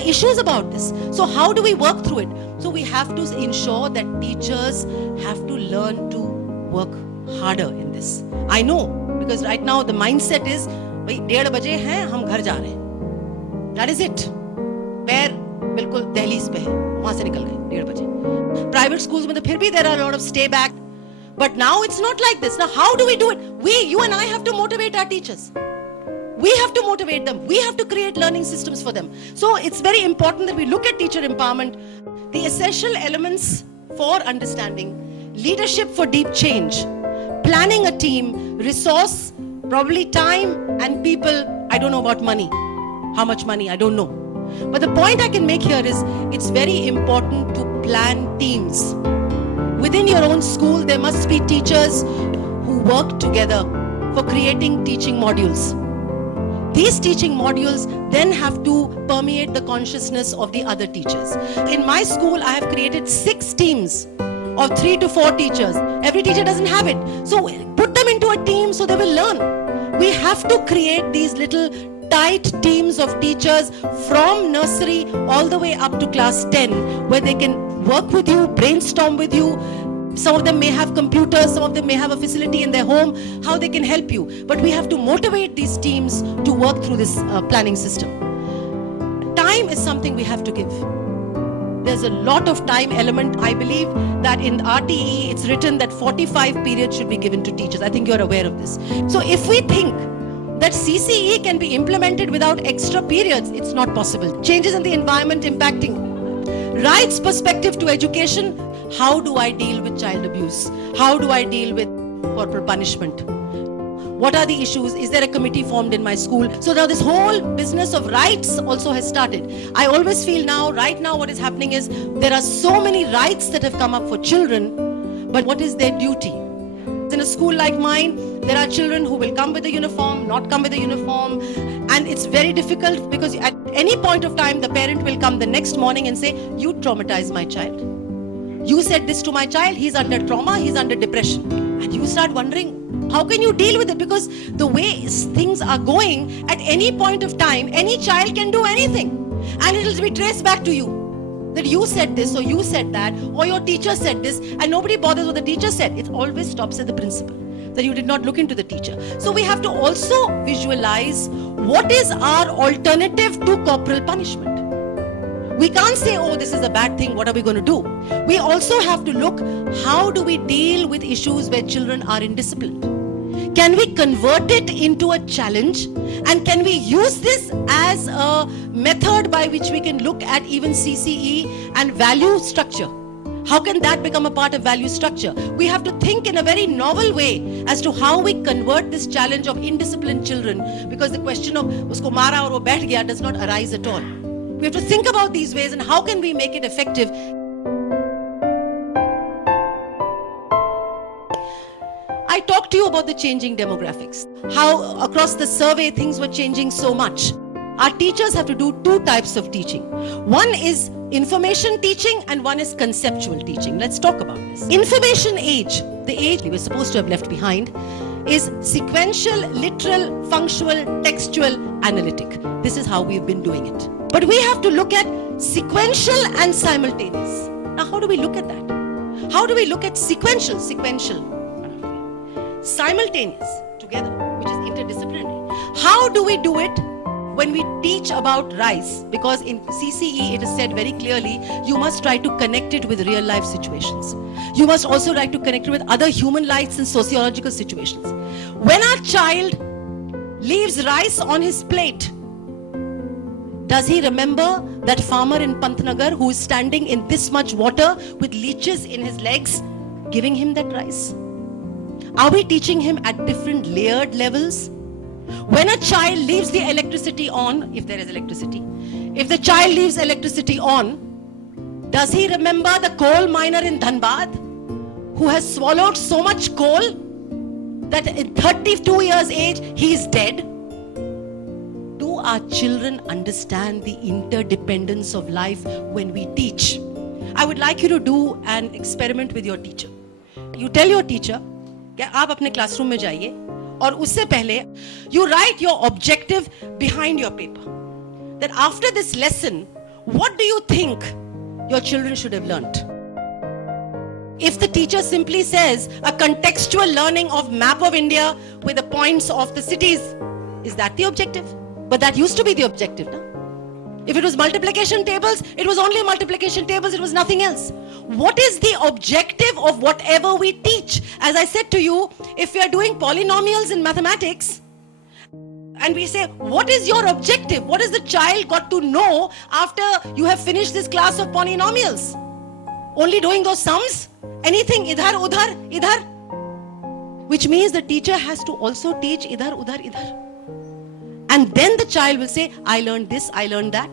are issues about this. So how do we work through it? So we have to ensure that teachers have to learn to work harder in this. I know, because right now the mindset is, भाई 1:30 बजे हैं, हम घर जा रहे हैं. That is it. पैर बिल्कुल दहलीज पे है, वहां से निकल गए 1:30 बजे. Private schools में तो फिर भी there are a lot of stay back. But now it's not like this. Now how do we do it? You and I have to motivate our teachers. We have to motivate them. We have to create learning systems for them. So it's very important that we look at teacher empowerment. The essential elements for understanding: leadership for deep change, planning a team, resource, probably time and people. I don't know about money. How much money? I don't know. But the point I can make here is it's very important to plan teams. Within your own school, there must be teachers who work together for creating teaching modules. These teaching modules then have to permeate the consciousness of the other teachers. In my school, I have created 6 teams of 3 to 4 teachers. Every teacher doesn't have it. So put them into a team so they will learn. We have to create these little tight teams of teachers from nursery all the way up to class 10, where they can work with you, brainstorm with you. Some of them may have computers, some of them may have a facility in their home, how they can help you. But we have to motivate these teams to work through this planning system. Time is something we have to give. There's a lot of time element. I believe that in RTE, it's written that 45 periods should be given to teachers. I think you're aware of this. So if we think that CCE can be implemented without extra periods, it's not possible. Changes in the environment impacting rights perspective to education. How do I deal with child abuse? How do I deal with corporal punishment? What are the issues? Is there a committee formed in my school? So now this whole business of rights also has started. I always feel now, right now what is happening is there are so many rights that have come up for children, but what is their duty? In a school like mine, there are children who will come with a uniform, not come with a uniform, and it's very difficult because at any point of time, the parent will come the next morning and say, you traumatized my child. You said this to my child, he's under trauma, he's under depression. And you start wondering, how can you deal with it? Because the way things are going, at any point of time, any child can do anything. And it will be traced back to you. That you said this, or you said that, or your teacher said this, and nobody bothers what the teacher said. It always stops at the principal, that you did not look into the teacher. So we have to also visualize what is our alternative to corporal punishment. We can't say, oh, this is a bad thing, what are we going to do? We also have to look, how do we deal with issues where children are indisciplined? Can we convert it into a challenge? And can we use this as a method by which we can look at even CCE and value structure? How can that become a part of value structure? We have to think in a very novel way as to how we convert this challenge of indisciplined children, because the question of usko mara aur wo baith gaya does not arise at all. We have to think about these ways and how can we make it effective. I talked to you about the changing demographics, how across the survey things were changing so much. Our teachers have to do 2 types of teaching. One is information teaching and one is conceptual teaching. Let's talk about this. Information age, the age we were supposed to have left behind, is sequential, literal, functional, textual, analytic. This is how we've been doing it. But we have to look at sequential and simultaneous. Now, how do we look at that? How do we look at sequential, simultaneous, together, which is interdisciplinary? How do we do it when we teach about rice? Because in CCE, it is said very clearly, you must try to connect it with real life situations. You must also try to connect it with other human lives and sociological situations. When our child leaves rice on his plate, does he remember that farmer in Pantnagar who is standing in this much water with leeches in his legs, giving him that rice? Are we teaching him at different layered levels? When a child leaves the electricity on, if there is electricity, if the child leaves electricity on, does he remember the coal miner in Dhanbad who has swallowed so much coal that at 32 years age, he is dead? Do our children understand the interdependence of life when we teach? I would like you to do an experiment with your teacher. You tell your teacher, कि आप अपने classroom में जाइए और उससे पहले you write your objective behind your paper. That after this lesson, What do you think your children should have learnt? If the teacher simply says a contextual learning of map of India with the points of the cities, is that the objective? But that used to be the objective, no? If it was multiplication tables, it was only multiplication tables, it was nothing else. What is the objective of whatever we teach? As I said to you, if we are doing polynomials in mathematics, and we say, what is your objective? What has the child got to know after you have finished this class of polynomials? Only doing those sums? Anything idhar, udhar, idhar? Which means the teacher has to also teach idhar, udhar, idhar. And then the child will say, I learned this, I learned that.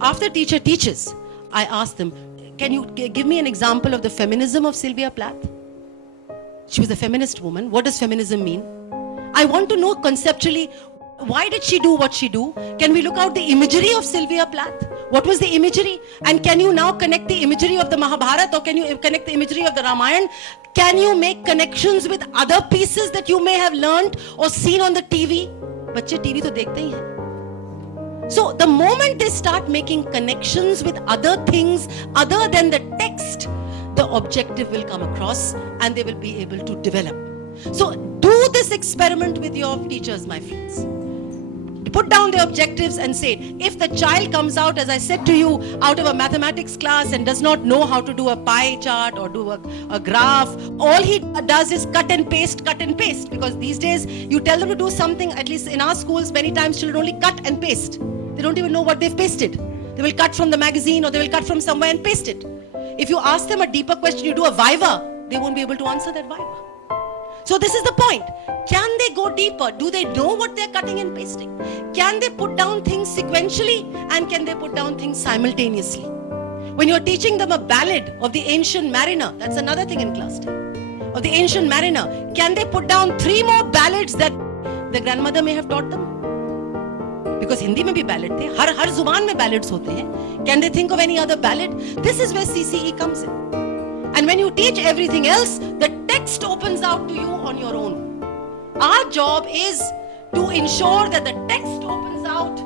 After teacher teaches, I ask them, can you give me an example of the feminism of Sylvia Plath? She was a feminist woman. What does feminism mean? I want to know conceptually, why did she do what she do? Can we look out the imagery of Sylvia Plath? What was the imagery? And can you now connect the imagery of the Mahabharata, or can you connect the imagery of the Ramayana? Can you make connections with other pieces that you may have learned or seen on the TV? बच्चे TV तो देखते ही हैं. So the moment they start making connections with other things other than the text, the objective will come across and they will be able to develop. So do this experiment with your teachers, my friends. Put down the objectives and say, if the child comes out, as I said to you, out of a mathematics class and does not know how to do a pie chart or do a graph, all he does is cut and paste, because these days you tell them to do something, at least in our schools, many times children only cut and paste. They don't even know what they've pasted. They will cut from the magazine or they will cut from somewhere and paste it. If you ask them a deeper question, you do a viva, they won't be able to answer that viva. So this is the point. Can they go deeper? Do they know what they're cutting and pasting? Can they put down things sequentially? And can they put down things simultaneously? When you're teaching them a ballad of the ancient mariner, that's another thing in class 10, of the ancient mariner, can they put down 3 more ballads that the grandmother may have taught them? Because Hindi mein bhi ballad the, har zuban mein ballads hote hain. Can they think of any other ballad? This is where CCE comes in. And when you teach everything else, the text opens out to you on your own. Our job is to ensure that the text opens out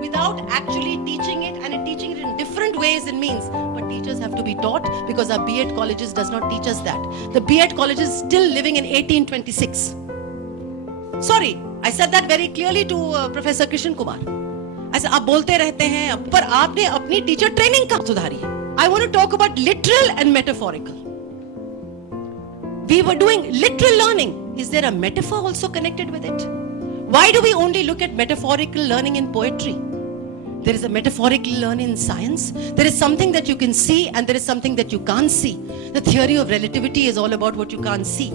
without actually teaching it, and teaching it in different ways and means. But teachers have to be taught, because our B.Ed colleges does not teach us that. The B.Ed college is still living in 1826. Sorry, I said that very clearly to Professor Krishan Kumar. I said, आप बोलते रहते हैं, पर आपने अपनी teacher training कब सुधारी है? I want to talk about literal and metaphorical. We were doing literal learning. Is there a metaphor also connected with it? Why do we only look at metaphorical learning in poetry? There is a metaphorical learning in science. There is something that you can see and there is something that you can't see. The theory of relativity is all about what you can't see.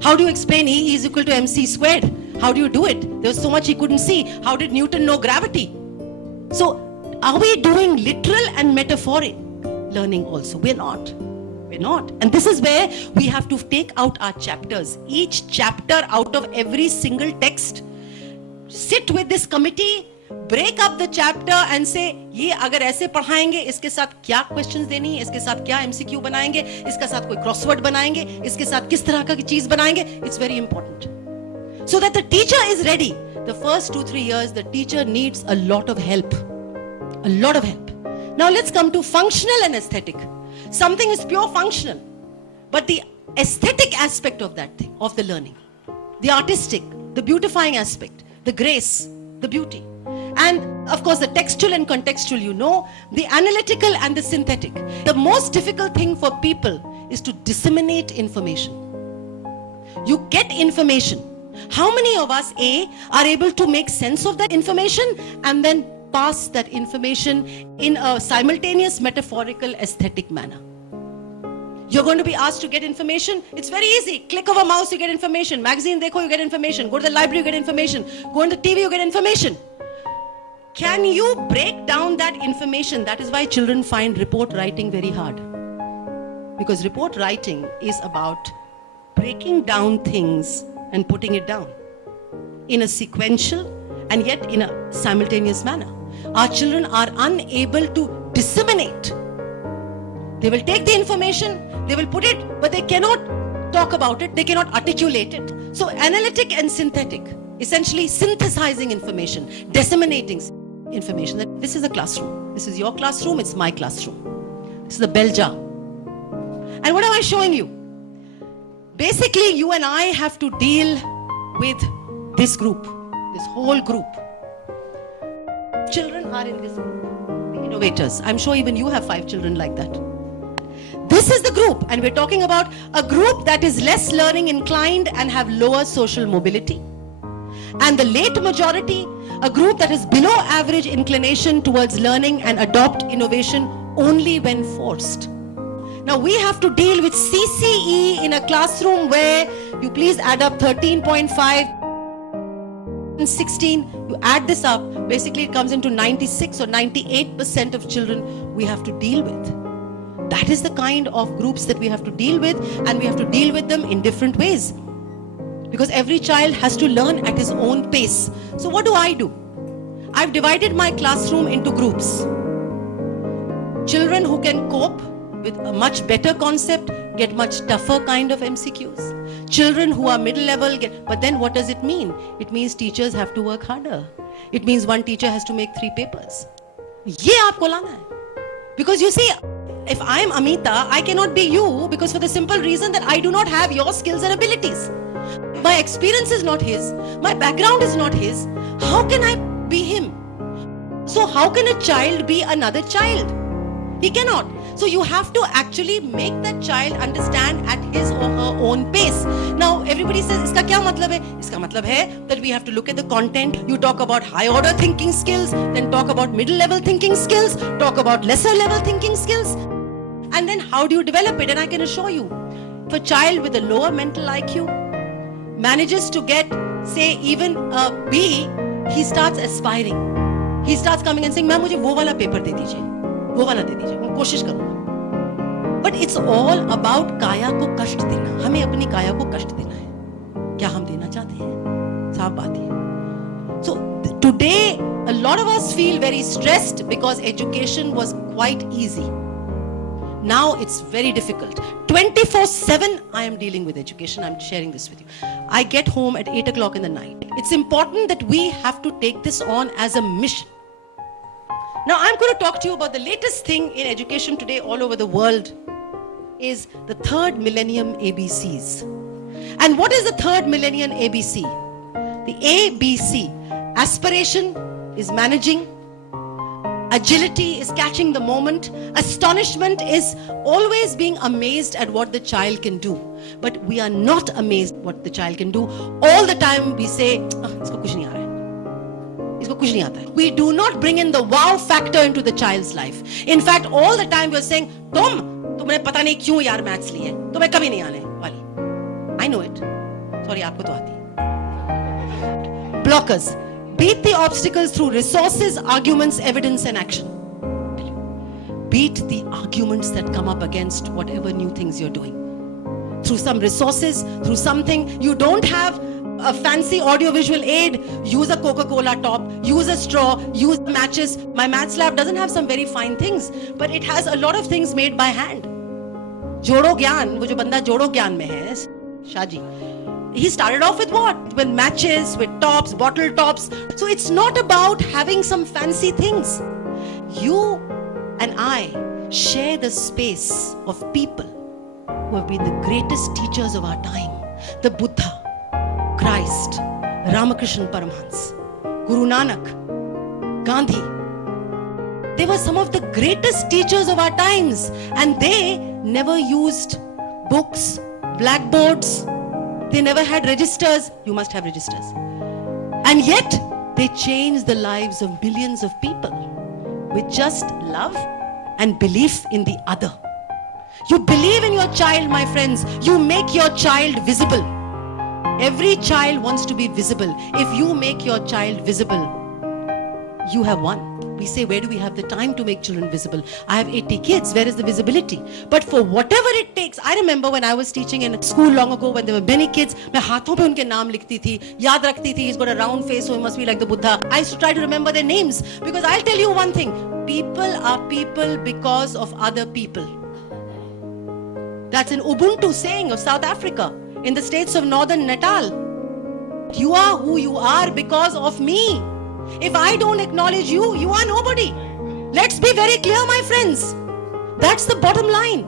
How do you explain E is equal to mc squared? How do you do it? There was so much he couldn't see. How did Newton know gravity? So, are we doing literal and metaphoric learning also? We're not. And this is where we have to take out our chapters. Each chapter out of every single text. Sit with this committee, break up the chapter and say, ये अगर ऐसे पढ़ाएंगे, इसके साथ क्या questions देनी है, इसके साथ क्या MCQ बनाएंगे, इसके साथ कोई crossword बनाएंगे, इसके साथ किस तरह का चीज बनाएंगे. It's very important. So that the teacher is ready. The first 2-3 years, the teacher needs a lot of help. A lot of help. Now let's come to functional and aesthetic. Something is pure functional, but the aesthetic aspect of that thing, of the learning, the artistic, the beautifying aspect, the grace, the beauty, and of course the textual and contextual, the analytical and the synthetic. The most difficult thing for people is to disseminate information. You get information. How many of us, are able to make sense of that information and then pass that information in a simultaneous, metaphorical, aesthetic manner? You're going to be asked to get information. It's very easy. Click of a mouse, you get information. Magazine dekho, you get information. Go to the library, you get information. Go on the TV, you get information. Can you break down that information? That is why children find report writing very hard. Because report writing is about breaking down things and putting it down in a sequential and yet in a simultaneous manner. Our children are unable to disseminate. They will take the information, they will put it, but they cannot talk about it, they cannot articulate it. So analytic and synthetic, essentially synthesizing information, disseminating information. This is a classroom. This is your classroom, it's my classroom. This is the bell jar. And what am I showing you? Basically, you and I have to deal with this group, this whole group. Children are in this group, the innovators. I'm sure even you have 5 children like that. This is the group, and we're talking about a group that is less learning inclined and have lower social mobility. And the late majority, a group that is below average inclination towards learning and adopt innovation only when forced. Now we have to deal with CCE in a classroom where you please add up 13.5 and 16, you add this up, basically it comes into 96 or 98% of children we have to deal with. That is the kind of groups that we have to deal with, and we have to deal with them in different ways. Because every child has to learn at his own pace. So what do? I've divided my classroom into groups. Children who can cope with a much better concept get much tougher kind of MCQs. Children who are middle level but then what does it mean? It means teachers have to work harder. It means one teacher has to make 3 papers. ये आपको लाना है. Because you see, if I'm Amita, I cannot be you, because for the simple reason that I do not have your skills and abilities. My experience is not his. My background is not his. How can I be him? So how can a child be another child? He cannot. So you have to actually make that child understand at his or her own pace. Now everybody says, इसका क्या मतलब है? इसका मतलब है that we have to look at the content. You talk about high order thinking skills, then talk about middle level thinking skills, talk about lesser level thinking skills. And then how do you develop it? And I can assure you, if a child with a lower mental IQ manages to get, say, even a B, he starts aspiring. He starts coming and saying, "ma'am मुझे वो वाला paper दे दीजिए, वो वाला दे दीजिए, मैं कोशिश करूँगा." But it's all about काया को कष्ट देना. हमें अपनी काया को कष्ट देना है. क्या हम देना चाहते हैं? साफ बात है. So today, a lot of us feel very stressed because education was quite easy. Now it's very difficult. 24/7 I am dealing with education. I'm sharing this with you. I get home at 8 o'clock in the night. It's important that we have to take this on as a mission. Now I'm going to talk to you about the latest thing in education today all over the world is the third millennium ABCs. And what is the third millennium ABC? The ABC, aspiration is managing, agility is catching the moment, astonishment is always being amazed at what the child can do. But we are not amazed what the child can do. All the time we say, इसको कुछ नहीं आ रहा है. इसको कुछ नहीं आता है. We do not bring in the wow factor into the child's life. In fact, all the time we are saying, तुमने पता नहीं क्यों यार मैथ्स लिए, तुम्हें कभी नहीं आने वाली. I know it. Sorry, आपको तो आती है. Blockers. Beat the obstacles through resources, arguments, evidence and action. Beat the arguments that come up against whatever new things you're doing. Through some resources, through something. You don't have a fancy audiovisual aid. Use a Coca-Cola top, use a straw, use matches. My maths lab doesn't have some very fine things, but it has a lot of things made by hand. जोड़ो ज्ञान, वो जो बंदा जोड़ो ज्ञान में है, Shaji. He started off with what? With matches, with tops, bottle tops. So it's not about having some fancy things. You and I share the space of people who have been the greatest teachers of our time. The Buddha, Christ, Ramakrishna Paramhans, Guru Nanak, Gandhi. They were some of the greatest teachers of our times, and they never used books, blackboards. They never had registers. You must have registers. And yet, they changed the lives of billions of people with just love and belief in the other. You believe in your child, my friends. You make your child visible. Every child wants to be visible. If you make your child visible, you have won. We say, where do we have the time to make children visible? I have 80 kids. Where is the visibility? But for whatever it takes, I remember when I was teaching in school long ago, when there were many kids, मैं हाथों पे उनके नाम लिखती थी, याद रखती थी. He's got a round face, so he must be like the Buddha. I used to try to remember their names, because I'll tell you one thing: people are people because of other people. That's an Ubuntu saying of South Africa, in the states of Northern Natal. You are who you are because of me. If I don't acknowledge you, you are nobody. Let's be very clear, my friends. That's the bottom line.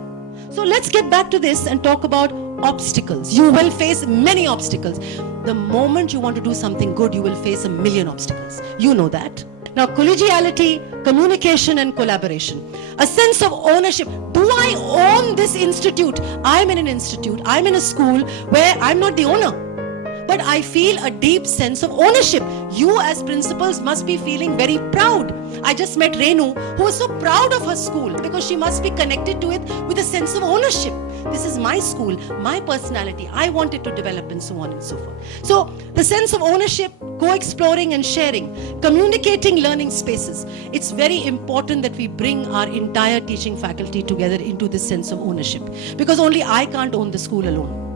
So let's get back to this and talk about obstacles. You will face many obstacles. The moment you want to do something good, you will face a million obstacles. You know that. Now, collegiality, communication and collaboration. A sense of ownership. Do I own this institute? I'm in an institute, I'm in a school where I'm not the owner, but I feel a deep sense of ownership. You as principals must be feeling very proud. I just met Renu, who is so proud of her school because she must be connected to it with a sense of ownership. This is my school, my personality, I want it to develop, and so on and so forth. So the sense of ownership, co-exploring and sharing, communicating learning spaces. It's very important that we bring our entire teaching faculty together into this sense of ownership, because only I can't own the school alone.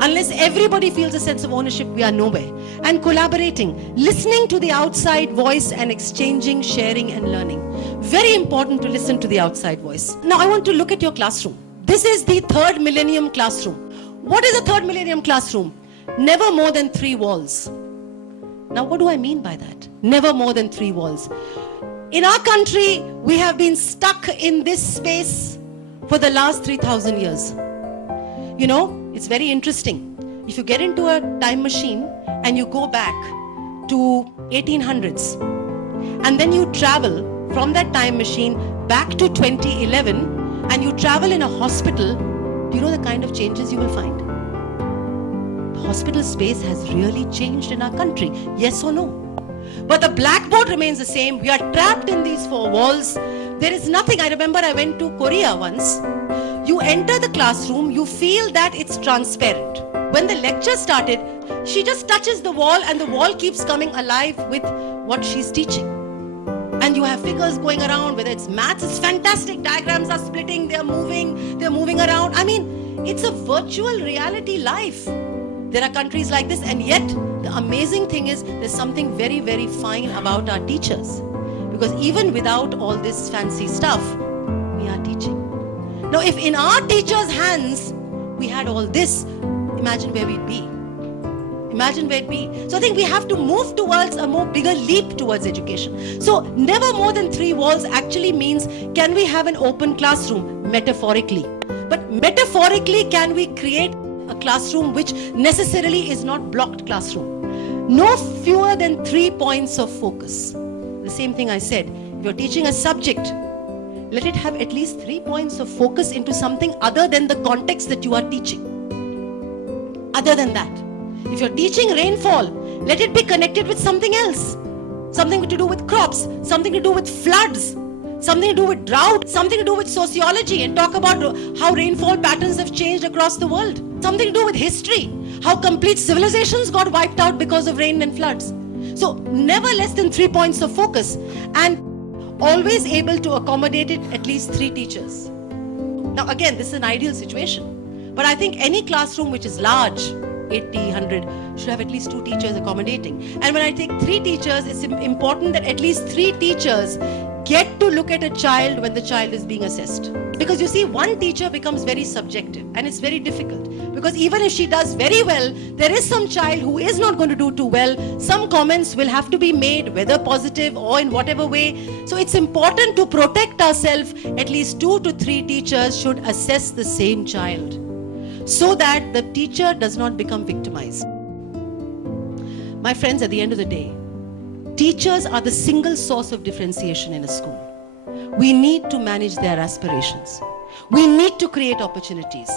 Unless everybody feels a sense of ownership, we are nowhere. And collaborating, listening to the outside voice and exchanging, sharing and learning. Very important to listen to the outside voice. Now I want to look at your classroom. This is the third millennium classroom. What is a third millennium classroom? Never more than 3 walls. Now what do I mean by that? Never more than 3 walls. In our country, we have been stuck in this space for the last 3,000 years. You know, it's very interesting. If you get into a time machine and you go back to 1800s and then you travel from that time machine back to 2011 and you travel in a hospital, do you know the kind of changes you will find? The hospital space has really changed in our country. Yes or no? But the blackboard remains the same. We are trapped in these 4 walls. There is nothing. I remember I went to Korea once. You enter the classroom, you feel that it's transparent. When the lecture started, she just touches the wall and the wall keeps coming alive with what she's teaching. And you have figures going around, whether it's maths, it's fantastic. Diagrams are splitting, they're moving around. I mean, it's a virtual reality life. There are countries like this, and yet the amazing thing is there's something very, very fine about our teachers. Because even without all this fancy stuff, we are teaching. Now, if in our teachers' hands we had all this, imagine where we'd be. Imagine where it'd be. So I think we have to move towards a more bigger leap towards education. So never more than 3 walls actually means, can we have an open classroom? Metaphorically. But metaphorically, can we create a classroom which necessarily is not blocked classroom? No fewer than 3 points of focus. The same thing I said. If you're teaching a subject, let it have at least 3 points of focus into something other than the context that you are teaching. Other than that. If you're teaching rainfall, let it be connected with something else. Something to do with crops, something to do with floods, something to do with drought, something to do with sociology, and talk about how rainfall patterns have changed across the world. Something to do with history, how complete civilizations got wiped out because of rain and floods. So never less than 3 points of focus, and always able to accommodate it at least 3 teachers. Now again, this is an ideal situation, but I think any classroom which is large, 80, 100, should have at least 2 teachers accommodating. And when I take 3 teachers, it's important that at least 3 teachers get to look at a child when the child is being assessed. Because you see, one teacher becomes very subjective, and it's very difficult. Because even if she does very well, there is some child who is not going to do too well. Some comments will have to be made, whether positive or in whatever way. So it's important to protect ourselves. At least 2 to 3 teachers should assess the same child, so that the teacher does not become victimized. My friends, at the end of the day, teachers are the single source of differentiation in a school. We need to manage their aspirations. We need to create opportunities.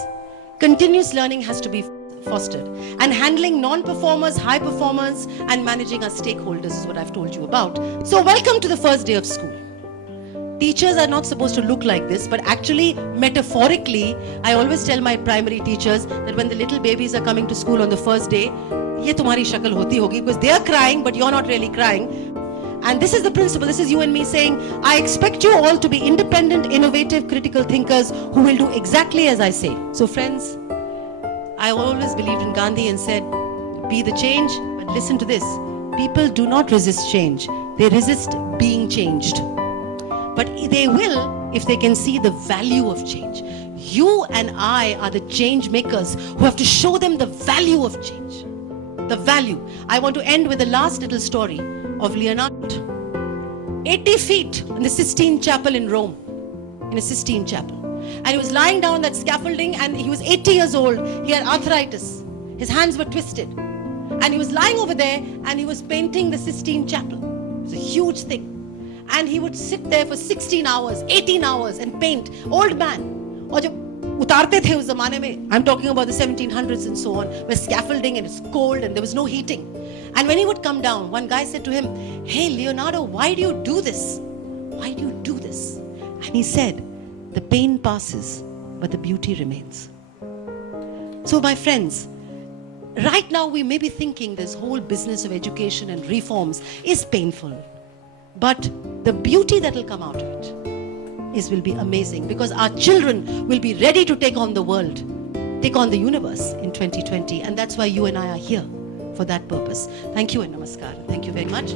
Continuous learning has to be fostered. And handling non-performers, high performers, and managing our stakeholders is what I've told you about. So welcome to the first day of school. Teachers are not supposed to look like this, but actually, metaphorically, I always tell my primary teachers that when the little babies are coming to school on the first day, ye tumhari shakal hoti hogi, because they are crying, but you're not really crying. And this is the principle. This is you and me saying, I expect you all to be independent, innovative, critical thinkers who will do exactly as I say. So friends, I always believed in Gandhi and said, be the change, but listen to this. People do not resist change. They resist being changed. But they will if they can see the value of change. You and I are the change makers who have to show them the value of change. The value. I want to end with the last little story of Leonardo. 80 feet in the Sistine Chapel in Rome. In a Sistine Chapel. And he was lying down that scaffolding, and he was 80 years old. He had arthritis. His hands were twisted. And he was lying over there and he was painting the Sistine Chapel. It was a huge thing. And he would sit there for 16 hours, 18 hours and paint. Old man. और जब उतारते थे उस ज़माने में, I'm talking about the 1700s and so on, where scaffolding and it's cold and there was no heating. And when he would come down, one guy said to him, "Hey Leonardo, why do you do this? Why do you do this?" And he said, "The pain passes, but the beauty remains." So my friends, right now we may be thinking this whole business of education and reforms is painful. But the beauty that will come out of it will be amazing, because our children will be ready to take on the world, take on the universe in 2020. And that's why you and I are here, for that purpose. Thank you and namaskar. Thank you very much.